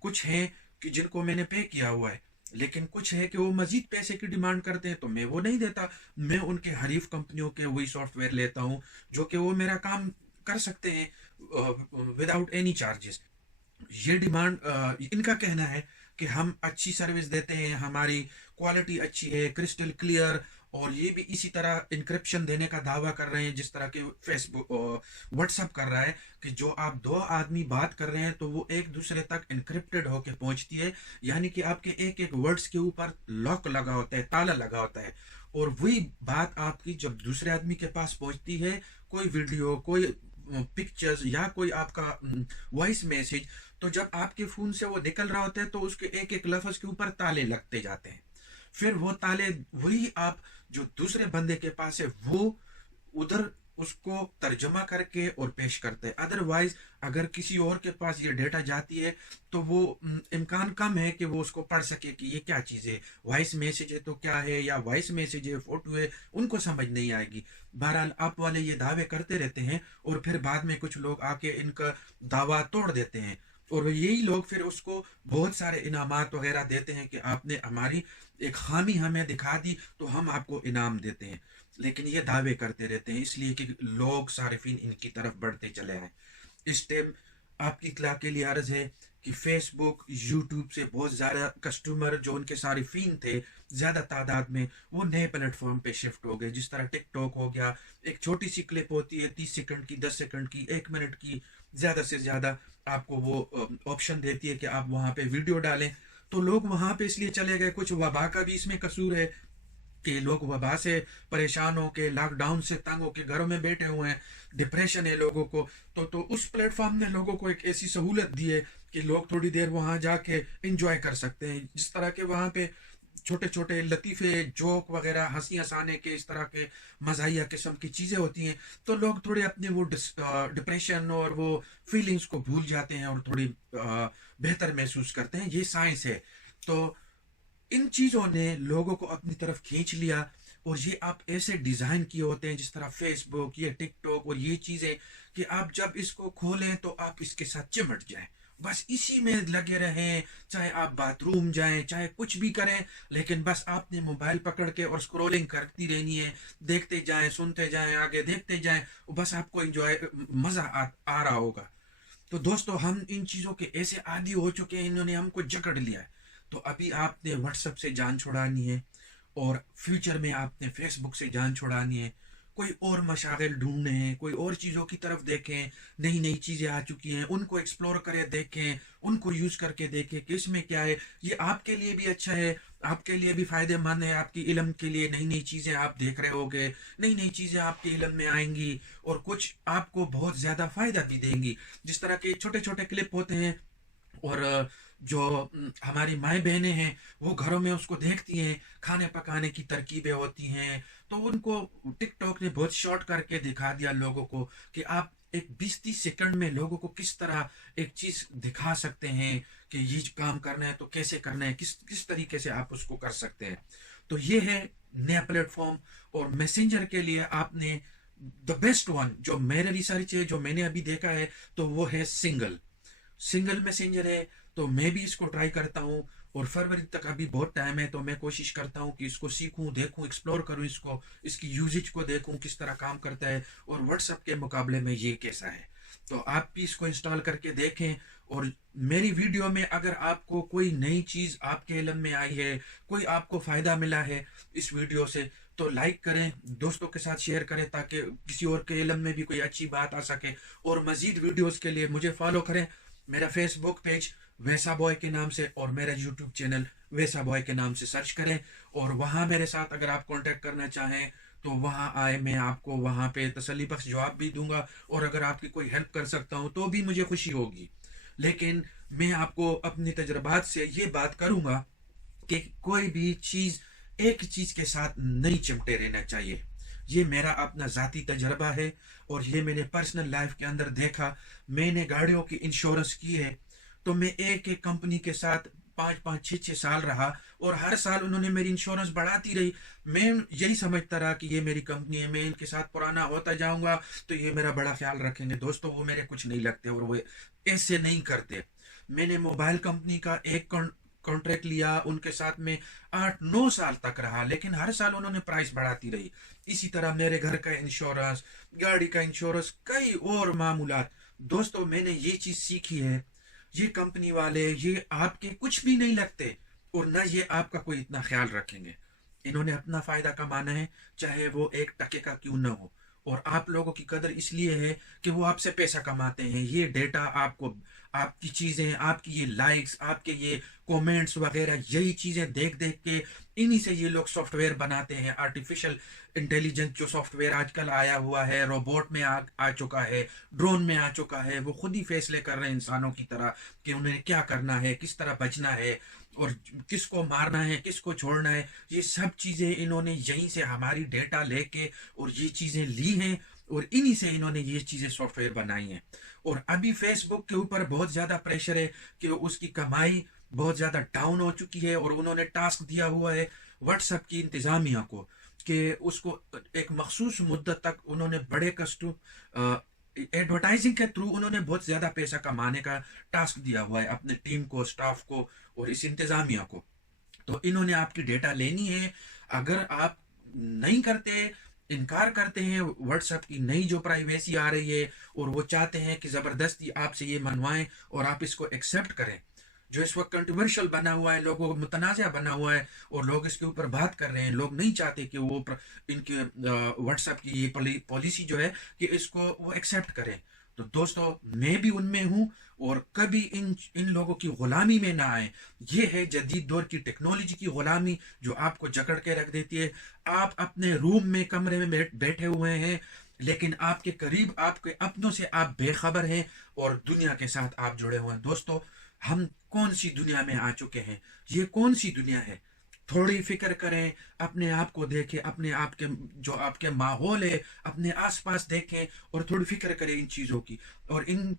کچھ ہیں کہ جن کو میں نے پے کیا ہوا ہے، لیکن کچھ ہے کہ وہ مزید پیسے کی ڈیمانڈ کرتے ہیں، تو میں وہ نہیں دیتا. میں ان کے حریف کمپنیوں کے وہی سافٹ ویئر لیتا ہوں جو کہ وہ میرا کام کر سکتے ہیں وداؤٹ اینی چارجز. یہ ڈیمانڈ ان کا کہنا ہے کہ ہم اچھی سروس دیتے ہیں، ہماری کوالٹی اچھی ہے، کرسٹل کلیئر، اور یہ بھی اسی طرح انکرپشن دینے کا دعویٰ کر رہے ہیں جس طرح کہ فیس بک واٹس ایپ کر رہا ہے، کہ جو آپ دو آدمی بات کر رہے ہیں تو وہ ایک دوسرے تک انکرپٹڈ ہو کے پہنچتی ہے، یعنی کہ آپ کے ایک ایک ورڈز کے اوپر لاک لگا ہوتا ہے، تالا لگا ہوتا ہے، اور وہی بات آپ کی جب دوسرے آدمی کے پاس پہنچتی ہے، کوئی ویڈیو، کوئی پکچرز یا کوئی آپ کا وائس میسج، تو جب آپ کے فون سے وہ نکل رہا ہوتا ہے تو اس کے ایک ایک لفظ کے اوپر تالے لگتے جاتے ہیں. پھر وہ تالے وہی آپ جو دوسرے بندے کے پاس ہے وہ ادھر اس کو ترجمہ کر کے اور پیش کرتے ہیں. ادروائز اگر کسی اور کے پاس یہ ڈیٹا جاتی ہے تو وہ امکان کم ہے کہ وہ اس کو پڑھ سکے کہ یہ کیا چیز ہے، وائس میسج ہے تو کیا ہے، یا وائس میسج ہے، فوٹو ہے، ان کو سمجھ نہیں آئے گی. بہرحال آپ والے یہ دعوے کرتے رہتے ہیں اور پھر بعد میں کچھ لوگ آ کے ان کا دعویٰ توڑ دیتے ہیں، اور یہی لوگ پھر اس کو بہت سارے انعامات وغیرہ دیتے ہیں کہ آپ نے ہماری ایک خامی ہمیں دکھا دی تو ہم آپ کو انعام دیتے ہیں. لیکن یہ دعوے کرتے رہتے ہیں اس لیے کہ لوگ صارفین ان کی طرف بڑھتے چلے ہیں. اس ٹائم آپ کی اطلاع کے لیے عرض ہے کہ فیس بک، یوٹیوب سے بہت زیادہ کسٹمر جو ان کے صارفین تھے زیادہ تعداد میں، وہ نئے پلیٹ فارم پہ شفٹ ہو گئے. جس طرح ٹک ٹاک ہو گیا، ایک چھوٹی سی کلپ ہوتی ہے 30 سیکنڈ کی، 10 سیکنڈ کی، 1 منٹ کی، زیادہ سے زیادہ آپ کو وہ آپشن دیتی ہے کہ آپ وہاں پہ ویڈیو ڈالیں. تو لوگ وہاں پہ اس لیے چلے گئے. کچھ وبا کا بھی اس میں قصور ہے کہ لوگ وبا سے پریشان ہو کے، لاک ڈاؤن سے تنگ ہو کے گھروں میں بیٹھے ہوئے ہیں، ڈپریشن ہے لوگوں کو، تو اس پلیٹ فارم نے لوگوں کو ایک ایسی سہولت دی ہے کہ لوگ تھوڑی دیر وہاں جا کے انجوائے کر سکتے ہیں. جس طرح کے وہاں پہ چھوٹے چھوٹے لطیفے، جوک وغیرہ، ہنسی ہنسانے کے اس طرح کے مزاحیہ قسم کی چیزیں ہوتی ہیں، تو لوگ تھوڑے اپنے وہ ڈپریشن اور وہ فیلنگز کو بھول جاتے ہیں اور تھوڑی بہتر محسوس کرتے ہیں. یہ سائنس ہے. تو ان چیزوں نے لوگوں کو اپنی طرف کھینچ لیا، اور یہ آپ ایسے ڈیزائن کیے ہوتے ہیں جس طرح فیس بک، یہ ٹک ٹاک اور یہ چیزیں، کہ آپ جب اس کو کھولیں تو آپ اس کے ساتھ چمٹ جائیں، بس اسی میں لگے رہیں، چاہے آپ باتھ روم جائیں، چاہے کچھ بھی کریں، لیکن بس آپ نے موبائل پکڑ کے اور اسکرولنگ کرتی رہنی ہے، دیکھتے جائیں، سنتے جائیں، آگے دیکھتے جائیں، بس آپ کو انجوائے، مزہ آ رہا ہوگا. تو دوستو، ہم ان چیزوں کے ایسے عادی ہو چکے ہیں، انہوں نے ہم کو جکڑ لیا ہے. تو ابھی آپ نے واٹس ایپ سے جان چھڑانی ہے، اور فیوچر میں آپ نے فیس بک سے جان چھڑانی ہے. کوئی اور مشاغل ڈھونڈنے ہیں، کوئی اور چیزوں کی طرف دیکھیں، نئی نئی چیزیں آ چکی ہیں، ان کو ایکسپلور کریں، دیکھیں، ان کو یوز کر کے دیکھیں کہ اس میں کیا ہے. یہ آپ کے لیے بھی اچھا ہے، آپ کے لیے بھی فائدہ مند ہے، آپ کی علم کے لیے نئی نئی چیزیں آپ دیکھ رہے ہوگے، نئی نئی چیزیں آپ کے علم میں آئیں گی، اور کچھ آپ کو بہت زیادہ فائدہ بھی دیں گی. جس طرح کے چھوٹے چھوٹے کلپ ہوتے ہیں، اور جو ہماری مائیں بہنیں ہیں وہ گھروں میں اس کو دیکھتی ہیں، کھانے پکانے کی ترکیبیں ہوتی ہیں، تو ان کو ٹک ٹاک نے بہت شارٹ کر کے دکھا دیا لوگوں کو کہ آپ ایک 20-30 سیکنڈ میں لوگوں کو کس طرح ایک چیز دکھا سکتے ہیں کہ یہ کام کرنا ہے تو کیسے کرنا ہے، کس طریقے سے آپ اس کو کر سکتے ہیں. تو یہ ہے نیا پلیٹ فارم. اور میسنجر کے لیے آپ نے دا بیسٹ ون جو میرے ریسرچ ہے، جو میں نے ابھی دیکھا ہے، تو وہ ہے سنگل میسنجر ہے. تو میں بھی اس کو ٹرائی کرتا ہوں، اور فروری تک ابھی بہت ٹائم ہے، تو میں کوشش کرتا ہوں کہ اس کو سیکھوں، دیکھوں، ایکسپلور کروں، اس کی یوزیج کو دیکھوں کس طرح کام کرتا ہے، اور واٹس ایپ کے مقابلے میں یہ کیسا ہے. تو آپ بھی اس کو انسٹال کر کے دیکھیں. اور میری ویڈیو میں اگر آپ کو کوئی نئی چیز آپ کے علم میں آئی ہے، کوئی آپ کو فائدہ ملا ہے اس ویڈیو سے، تو لائک کریں، دوستوں کے ساتھ شیئر کریں، تاکہ کسی اور کے علم میں بھی کوئی اچھی بات آ سکے. اور مزید ویڈیوز کے لیے مجھے فالو کریں، میرا فیس بک پیج ویسا بوائے کے نام سے، اور میرا یوٹیوب چینل ویسا بوائے کے نام سے سرچ کریں. اور وہاں میرے ساتھ اگر آپ کانٹیکٹ کرنا چاہیں تو وہاں آئے، میں آپ کو وہاں پہ تسلی بخش جواب بھی دوں گا، اور اگر آپ کی کوئی ہیلپ کر سکتا ہوں تو بھی مجھے خوشی ہوگی. لیکن میں آپ کو اپنی تجربات سے یہ بات کروں گا کہ کوئی بھی چیز ایک چیز کے ساتھ نہیں چمٹے رہنا چاہیے. یہ میرا اپنا ذاتی تجربہ ہے، اور یہ میں نے پرسنل لائف کے اندر دیکھا. میں نے گاڑیوں کی انشورنس کی ہے، تو میں ایک کمپنی کے ساتھ 5-5 6 6 سال رہا، اور ہر سال انہوں نے میری انشورنس بڑھاتی رہی. میں یہی سمجھتا رہا کہ یہ میری کمپنی ہے، میں ان کے ساتھ پرانا ہوتا جاؤں گا تو یہ میرا بڑا خیال رکھیں گے. دوستوں، وہ میرے کچھ نہیں لگتے، اور وہ ایسے نہیں کرتے. میں نے موبائل کمپنی کا ایک کانٹریکٹ لیا، ان کے ساتھ میں 8-9 سال تک رہا، لیکن ہر سال انہوں نے پرائس بڑھاتی رہی. اسی طرح میرے گھر کا انشورنس، گاڑی کا انشورنس، کئی اور معمولات. دوستو میں نے یہ چیز سیکھی ہے، یہ کمپنی والے یہ آپ کے کچھ بھی نہیں لگتے، اور نہ یہ آپ کا کوئی اتنا خیال رکھیں گے. انہوں نے اپنا فائدہ کمانا ہے، چاہے وہ 1 ٹکے کا کیوں نہ ہو. اور آپ لوگوں کی قدر اس لیے ہے کہ وہ آپ سے پیسہ کماتے ہیں. یہ ڈیٹا آپ کو، آپ کی چیزیں، آپ کی یہ لائکس، آپ کے یہ کومنٹس وغیرہ، یہی چیزیں دیکھ دیکھ کے انہی سے یہ لوگ سافٹ ویئر بناتے ہیں. آرٹیفیشل انٹیلیجنس جو سافٹ ویئر آج کل آیا ہوا ہے، روبوٹ میں آ چکا ہے، ڈرون میں آ چکا ہے، وہ خود ہی فیصلے کر رہے ہیں انسانوں کی طرح کہ انہیں کیا کرنا ہے، کس طرح بچنا ہے، اور کس کو مارنا ہے، کس کو چھوڑنا ہے. یہ سب چیزیں انہوں نے یہیں سے ہماری ڈیٹا لے کے اور یہ چیزیں لی ہیں، اور انہی سے انہوں نے یہ چیزیں سافٹ ویئر بنائی ہیں. اور ابھی فیس بک کے اوپر بہت زیادہ پریشر ہے کہ اس کی کمائی بہت زیادہ ڈاؤن ہو چکی ہے، اور انہوں نے ٹاسک دیا ہوا ہے واٹس ایپ کی انتظامیہ کو کہ اس کو ایک مخصوص مدت تک انہوں نے بڑے ایڈورٹائزنگ کے تھرو انہوں نے بہت زیادہ پیسہ کمانے کا ٹاسک دیا ہوا ہے اپنے ٹیم کو، سٹاف کو، اور اس انتظامیہ کو. تو انہوں نے آپ کی ڈیٹا لینی ہے. اگر آپ نہیں کرتے، انکار کرتے ہیں واٹس ایپ کی نئی جو پرائیویسی آ رہی ہے، اور وہ چاہتے ہیں کہ زبردستی آپ سے یہ منوائیں اور آپ اس کو ایکسیپٹ کریں، جو اس وقت کنٹروورشل بنا ہوا ہے، لوگوں کو متنازع بنا ہوا ہے، اور لوگ اس کے اوپر بات کر رہے ہیں. لوگ نہیں چاہتے کہ وہ ان کے واٹس ایپ کی یہ پالیسی جو ہے کہ اس کو وہ ایکسیپٹ کریں. تو دوستو میں بھی ان میں ہوں، اور کبھی ان لوگوں کی غلامی میں نہ آئیں. یہ ہے جدید دور کی ٹیکنالوجی کی غلامی جو آپ کو جکڑ کے رکھ دیتی ہے. آپ اپنے روم میں، کمرے میں بیٹھے ہوئے ہیں، لیکن آپ کے قریب، آپ کے اپنوں سے آپ بے خبر ہیں، اور دنیا کے ساتھ آپ جڑے ہوئے ہیں. دوستو ہم کون سی دنیا میں آ چکے ہیں؟ یہ کون سی دنیا ہے؟ تھوڑی فکر کریں، اپنے آپ کو دیکھیں، اپنے آپ کے جو آپ کے ماحول ہے، اپنے آس پاس دیکھیں، اور تھوڑی فکر کریں ان چیزوں کی. اور ان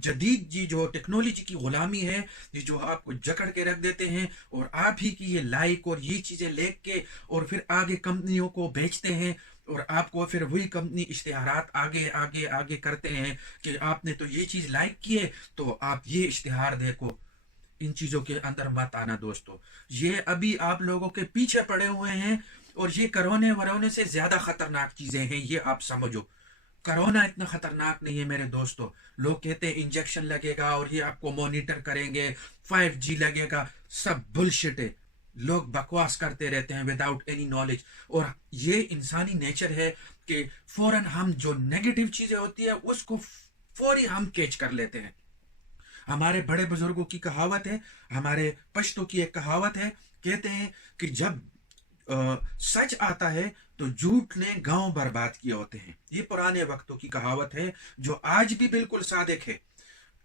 جدید جی جو ٹیکنالوجی کی غلامی ہے، یہ جو آپ کو جکڑ کے رکھ دیتے ہیں، اور آپ ہی کی یہ لائک اور یہ چیزیں لے کے اور پھر آگے کمپنیوں کو بیچتے ہیں، اور آپ کو پھر وہی کمپنی اشتہارات آگے آگے آگے کرتے ہیں کہ آپ نے تو یہ چیز لائک کی ہے تو آپ یہ اشتہار دیکھو. ان چیزوں کے اندر مت آنا دوستو. یہ ابھی آپ لوگوں کے پیچھے پڑے ہوئے ہیں، اور یہ کرونے ورونے سے زیادہ خطرناک چیزیں ہیں، یہ آپ سمجھو. کرونا اتنا خطرناک نہیں ہے میرے دوستو. لوگ کہتے ہیں انجیکشن لگے گا اور یہ آپ کو مانیٹر کریں گے، 5G لگے گا، سب بلشٹ ہے. لوگ بکواس کرتے رہتے ہیں وداؤٹ اینی نالج. اور یہ انسانی نیچر ہے کہ فوراً ہم جو نیگیٹو چیزیں ہوتی ہیں اس کو فوری ہم کیچ کر لیتے ہیں. ہمارے بڑے بزرگوں کی کہاوت ہے، ہمارے پشتوں کی ایک کہاوت ہے، کہتے ہیں کہ جب سچ آتا ہے تو جھوٹ نے گاؤں برباد کیے ہوتے ہیں. یہ پرانے وقتوں کی کہاوت ہے جو آج بھی بالکل صادق ہے.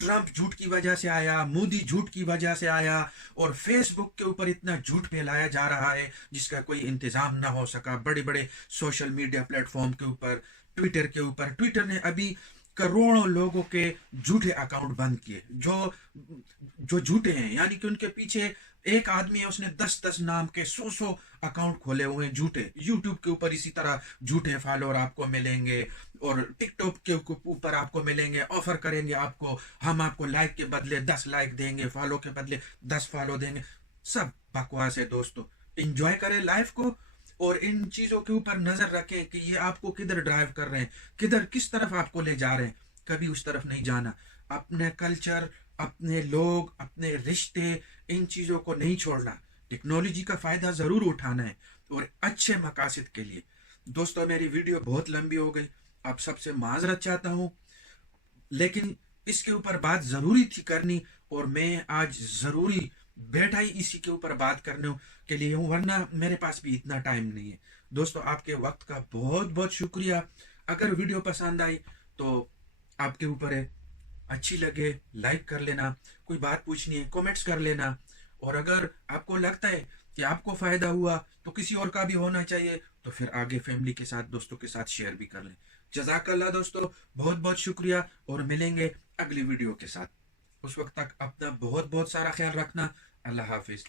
ٹرمپ جھوٹ کی وجہ سے آیا، مودی جھوٹ کی وجہ سے آیا، اور فیس بک کے اوپر اتنا جھوٹ پھیلایا جا رہا ہے جس کا کوئی انتظام نہ ہو سکا. بڑے بڑے سوشل میڈیا پلیٹ فارم کے اوپر، ٹویٹر نے ابھی کروڑوں لوگوں کے جھوٹے اکاؤنٹ بند کیے، جو جھوٹے ہیں، یعنی کہ ان کے پیچھے ایک آدمی ہے، اس نے 10 نام کے 100 اکاؤنٹ کھولے ہوئے ہیں جھوٹے. یوٹیوب کے اوپر اسی طرح جھوٹے فالوور آپ کو ملیں گے، اور ٹک ٹاک کے اوپر آپ کو ملیں گے، آفر کریں گے آپ کو، ہم آپ کو لائک کے بدلے 10 لائک دیں گے، فالو کے بدلے 10 فالو دیں گے. سب بکواس ہے دوستو. انجوائے کریں لائف کو، اور ان چیزوں کے اوپر نظر رکھیں کہ یہ آپ کو کدھر ڈرائیو کر رہے ہیں، کس طرف آپ کو لے جا رہے ہیں. کبھی اس طرف نہیں جانا. اپنے کلچر، اپنے لوگ، اپنے رشتے، ان چیزوں کو نہیں چھوڑنا. ٹیکنالوجی کا فائدہ ضرور اٹھانا ہے، اور اچھے مقاصد کے لیے. دوستو میری ویڈیو بہت لمبی ہو گئی، آپ سب سے معذرت چاہتا ہوں، لیکن اس کے اوپر بات ضروری تھی کرنی، اور میں آج ضروری بیٹھا ہی اسی کے اوپر بات کرنے کے لیے ہوں، ورنہ میرے پاس بھی اتنا ٹائم نہیں ہے. دوستو آپ کے وقت کا بہت بہت شکریہ. اگر ویڈیو پسند آئی تو آپ کے اوپر ہے، اچھی لگے لائک کر لینا، کوئی بات پوچھنی ہے کومنٹس کر لینا، اور اگر آپ کو لگتا ہے کہ آپ کو فائدہ ہوا تو کسی اور کا بھی ہونا چاہیے تو پھر آگے فیملی کے ساتھ، دوستوں کے ساتھ شیئر بھی کر لیں. جزاک اللہ دوستو، بہت بہت شکریہ، اور ملیں گے اگلی ویڈیو کے ساتھ. اس وقت تک اپنا بہت بہت سارا خیال رکھنا. اللہ حافظ.